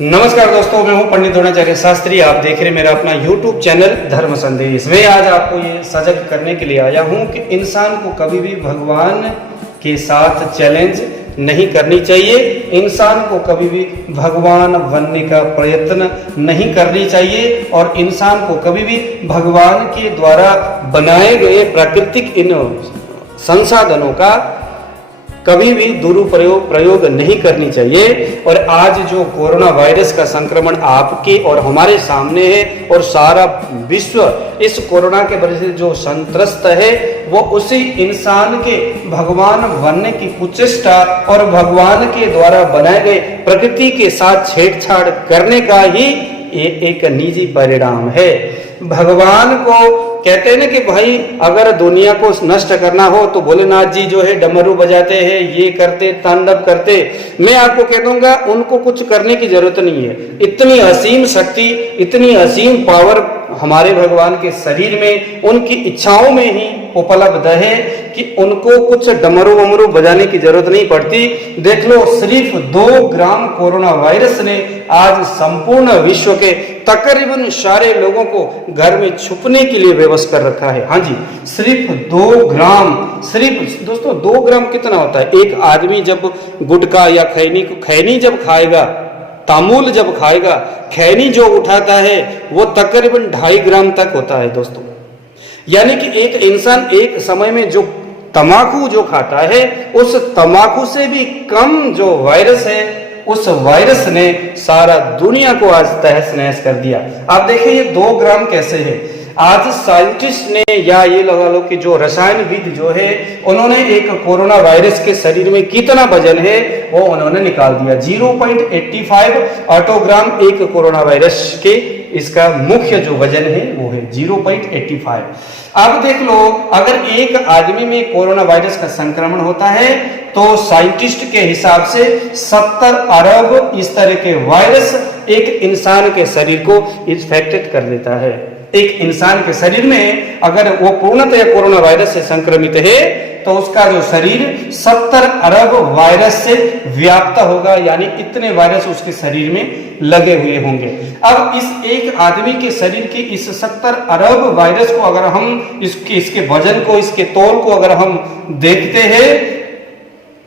नमस्कार दोस्तों, मैं हूं पंडित द्रोणाचार्य शास्त्री। आप देख रहे हैं मेरा अपना YouTube चैनल धर्म संदेश। मैं आज आपको ये सजग करने के लिए आया हूं कि इंसान को कभी भी भगवान के साथ चैलेंज नहीं करनी चाहिए। इंसान को कभी भी भगवान बनने का प्रयत्न नहीं करनी चाहिए और इंसान को कभी भी भगवान के द्वारा बनाए गए प्राकृतिक इन संसाधनों का कभी भी दुरुपयोग नहीं करनी चाहिए। और आज जो कोरोना वायरस का संक्रमण आपके और हमारे सामने है और सारा विश्व इस कोरोना के वजह से जो संत्रस्त है, वो उसी इंसान के भगवान बनने की कुचेष्टा और भगवान के द्वारा बनाए गए प्रकृति के साथ छेड़छाड़ करने का ही एक निजी परिणाम है। भगवान को कहते हैं ना कि भाई अगर दुनिया को नष्ट करना हो तो भोलेनाथ जी जो है डमरू बजाते हैं, ये करते, तांडव करते। मैं आपको कह दूंगा उनको कुछ करने की जरूरत नहीं है। इतनी असीम शक्ति, इतनी असीम पावर हमारे भगवान के शरीर में, उनकी इच्छाओं में ही उपलब्ध है कि उनको कुछ डमरू वमरू बजाने की जरूरत नहीं पड़ती। देख लो, सिर्फ 2 ग्राम कोरोना वायरस ने आज संपूर्ण विश्व के तकरीबन सारे लोगों को घर में छुपने के लिए व्यवस्था कर रखा है। हाँ जी, सिर्फ 2 ग्राम। सिर्फ दोस्तों 2 ग्राम कितना होता है? एक आदमी जब गुटखा या खैनी जब खाएगा, तामूल जब खाएगा, खैनी जो उठाता है वो तकरीबन 2.5 ग्राम तक होता है दोस्तों। यानी कि एक इंसान एक समय में जो तमाकू जो खाता है, उस तमाकू से भी कम जो वायरस है, उस वायरस ने सारा दुनिया को आज तहस नहस कर दिया। आप देखिए ये 2 ग्राम कैसे है। आज साइंटिस्ट ने या ये लगा लो कि जो रसायनविद जो है, उन्होंने एक कोरोना वायरस के शरीर में कितना वजन है वो उन्होंने निकाल दिया। 0.85 ऑटोग्राम एक कोरोना वायरस के इसका मुख्य जो वजन है वो है 0.85। अब देख लो, अगर एक आदमी में कोरोना वायरस का संक्रमण होता है तो साइंटिस्ट के हिसाब से 70 अरब इस तरह के वायरस एक इंसान के शरीर को इन्फेक्टेड कर देता है। एक इंसान के शरीर में अगर वो पूर्णतः कोरोना वायरस से संक्रमित है तो उसका जो शरीर 70 अरब वायरस से व्याप्त होगा, यानी इतने वायरस उसके शरीर में लगे हुए होंगे। अब इस एक आदमी के शरीर के इस 70 अरब वायरस को अगर हम इसके वजन को, इसके तौल को अगर हम देखते हैं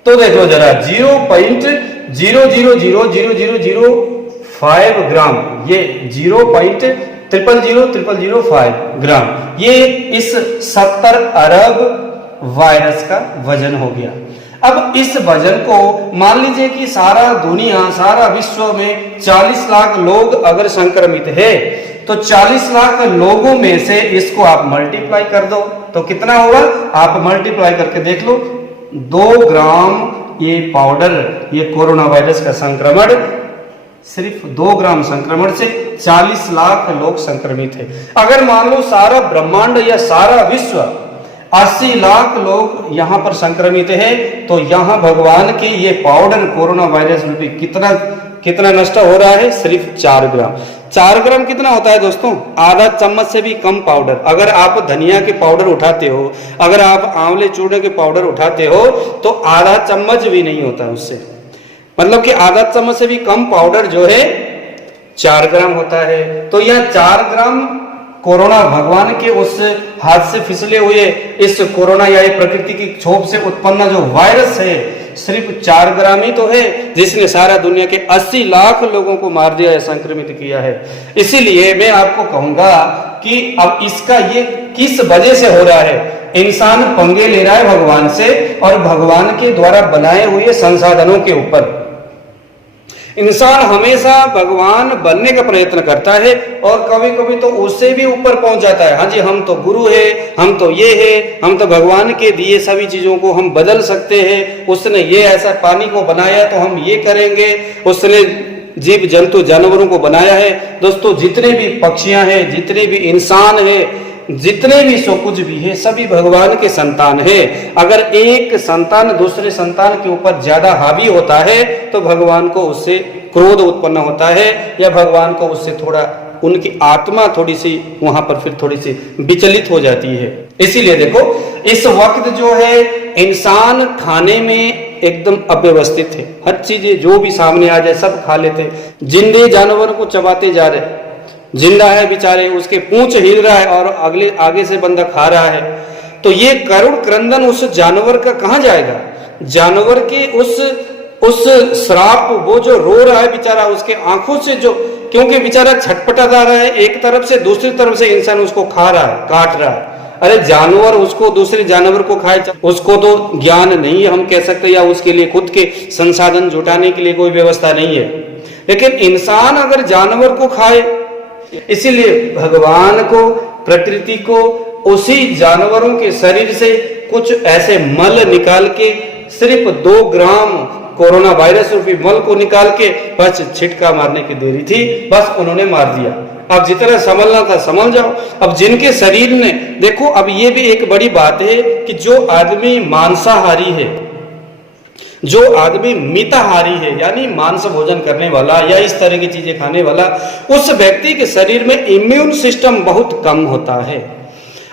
तो देखो जरा 0.00000005 ग्राम, ये 0.000005 ग्राम, ये इस 70 अरब वायरस का वजन हो गया। अब इस वजन को मान लीजिए कि सारा दुनिया, सारा विश्व में 40 लाख लोग अगर संक्रमित है तो 40 लाख लोगों में से इसको आप मल्टीप्लाई कर दो तो कितना होगा? आप मल्टीप्लाई करके देख लो। 2 ग्राम ये पाउडर, ये कोरोना वायरस का संक्रमण, सिर्फ 2 ग्राम संक्रमण से 40 लाख लोग संक्रमित है। अगर मान लो सारा ब्रह्मांड या सारा विश्व 80 लाख लोग यहाँ पर संक्रमित है तो यहाँ भगवान के ये पाउडर कोरोना वायरस में भी कितना नष्ट हो रहा है? सिर्फ 4 ग्राम। 4 ग्राम कितना होता है दोस्तों? आधा चम्मच से भी कम पाउडर। अगर आप धनिया के पाउडर उठाते हो, अगर आप आंवले चूर्ण के पाउडर उठाते हो तो आधा चम्मच भी नहीं होता है उससे। मतलब कि आधा चम्मच से भी कम पाउडर जो है 4 ग्राम होता है। तो यह 4 ग्राम कोरोना भगवान के उस हाथ से फिसले हुए इस कोरोना या प्रकृति की क्षोभ से उत्पन्न जो वायरस है, सिर्फ 4 ग्राम ही तो है जिसने सारा दुनिया के 80 लाख लोगों को मार दिया है, संक्रमित किया है। इसीलिए मैं आपको कहूंगा कि अब इसका ये किस वजह से हो रहा है? इंसान पंगे ले रहा है भगवान से और भगवान के द्वारा बनाए हुए संसाधनों के ऊपर। इंसान हमेशा भगवान बनने का प्रयत्न करता है और कभी कभी तो उससे भी ऊपर पहुंच जाता है। हाँ जी, हम तो गुरु है, हम तो ये है, हम तो भगवान के दिए सभी चीजों को हम बदल सकते हैं। उसने ये ऐसा पानी को बनाया तो हम ये करेंगे, उसने जीव जंतु जानवरों को बनाया है। दोस्तों, जितने भी पक्षियां हैं, जितने भी इंसान है, जितने भी सो कुछ भी है, सभी भगवान के संतान है। अगर एक संतान दूसरे संतान के ऊपर ज्यादा हावी होता है तो भगवान को उससे क्रोध उत्पन्न होता है या भगवान को उससे थोड़ा, उनकी आत्मा थोड़ी सी वहां पर फिर थोड़ी सी विचलित हो जाती है। इसीलिए देखो, इस वक्त जो है इंसान खाने में एकदम अव्यवस्थित थे। हर चीजें जो भी सामने आ जाए सब खा लेते। जिंदे जानवर को चबाते जा रहे, जिंदा है बेचारे, उसके पूंछ हिल रहा है और अगले आगे से बंदा खा रहा है। तो ये करुण क्रंदन उस जानवर का कहां जाएगा? जानवर के उस श्राप, वो जो रो रहा है बेचारा, उसके आंखों से जो, क्योंकि बेचारा छटपटाता रहा है, एक तरफ से दूसरी तरफ से इंसान उसको खा रहा है, काट रहा है। अरे जानवर उसको, दूसरे जानवर को खाए, उसको तो ज्ञान नहीं है हम कह सकते, या उसके लिए खुद के संसाधन जुटाने के लिए कोई व्यवस्था नहीं है। लेकिन इंसान अगर जानवर को खाए, इसीलिए भगवान को, प्रकृति को उसी जानवरों के शरीर से कुछ ऐसे मल निकाल के, सिर्फ 2 ग्राम कोरोना वायरस रूपी मल को निकाल के बस छिटका मारने की देरी थी, बस उन्होंने मार दिया। अब जितना संभलना था संभल जाओ। अब जिनके शरीर ने, देखो अब ये भी एक बड़ी बात है कि जो आदमी मांसाहारी है, जो आदमी मिताहारी है, यानी मांस भोजन करने वाला या इस तरह की चीजें खाने वाला, उस व्यक्ति के शरीर में इम्यून सिस्टम बहुत कम होता है।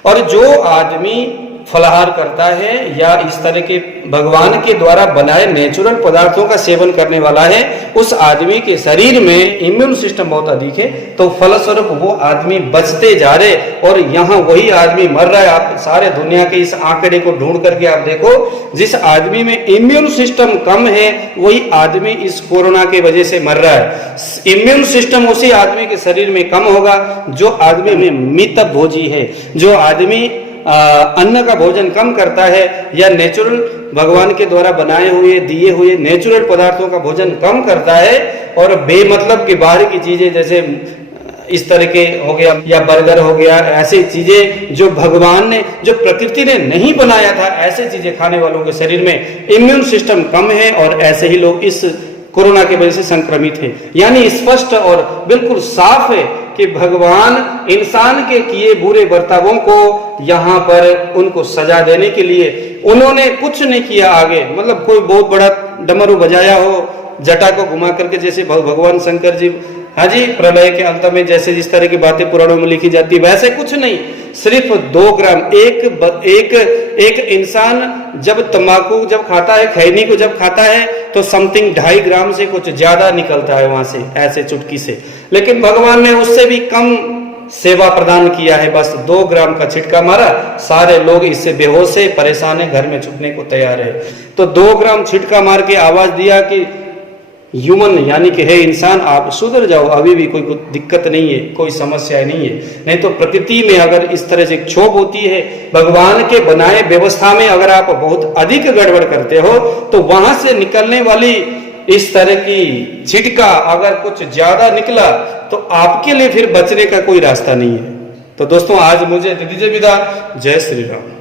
और जो आदमी फलाहार करता है या इस तरह के भगवान के द्वारा बनाए नेचुरल पदार्थों का सेवन करने वाला है, उस आदमी के शरीर में इम्यून सिस्टम बहुत अधिक है। तो फलस्वरूप वो आदमी बचते जा रहे और यहाँ वही आदमी मर रहा है। आप सारे दुनिया के इस आंकड़े को ढूंढ करके आप देखो, जिस आदमी में इम्यून सिस्टम कम है वही आदमी इस कोरोना की वजह से मर रहा है। इम्यून सिस्टम उसी आदमी के शरीर में कम होगा जो आदमी में मित भोजी है, जो आदमी अन्न का भोजन कम करता है या नेचुरल भगवान के द्वारा बनाए हुए दिए हुए नेचुरल पदार्थों का भोजन कम करता है, और बेमतलब की बाहर की चीजें जैसे इस तरह के हो गया या बर्गर हो गया, ऐसी चीजें जो भगवान ने, जो प्रकृति ने नहीं बनाया था, ऐसे चीजें खाने वालों के शरीर में इम्यून सिस्टम कम है और ऐसे ही लोग इस कोरोना की वजह से संक्रमित है। यानी स्पष्ट और बिल्कुल साफ है कि भगवान इंसान के किए बुरे बर्तावों को यहाँ पर उनको सजा देने के लिए उन्होंने कुछ नहीं किया आगे। मतलब कोई बहुत बड़ा डमरू बजाया हो जटा को घुमा करके, जैसे भगवान शंकर जी, हाँ जी, प्रलय के अंत में जैसे जिस तरह की बातें पुराणों में लिखी जाती, वैसे कुछ नहीं। सिर्फ 2 ग्राम, एक इंसान जब तंबाकू जब खाता है, खैनी को जब खाता है तो समथिंग 2.5 ग्राम से कुछ ज्यादा निकलता है वहां से, ऐसे चुटकी से। लेकिन भगवान ने उससे भी कम सेवा प्रदान किया है। बस 2 ग्राम का छिटका मारा, सारे लोग इससे बेहोश है, परेशान है, घर में छुटने को तैयार है। तो 2 ग्राम छिटका मार के आवाज दिया कि ह्यूमन, यानी कि हे इंसान, आप सुधर जाओ, अभी भी कोई दिक्कत नहीं है, कोई समस्या नहीं है। नहीं तो प्रकृति में अगर इस तरह से क्षोभ होती है, भगवान के बनाए व्यवस्था में अगर आप बहुत अधिक गड़बड़ करते हो तो वहां से निकलने वाली इस तरह की छिटका अगर कुछ ज्यादा निकला तो आपके लिए फिर बचने का कोई रास्ता नहीं है। तो दोस्तों आज मुझे दीजिए विदा। जय श्री राम।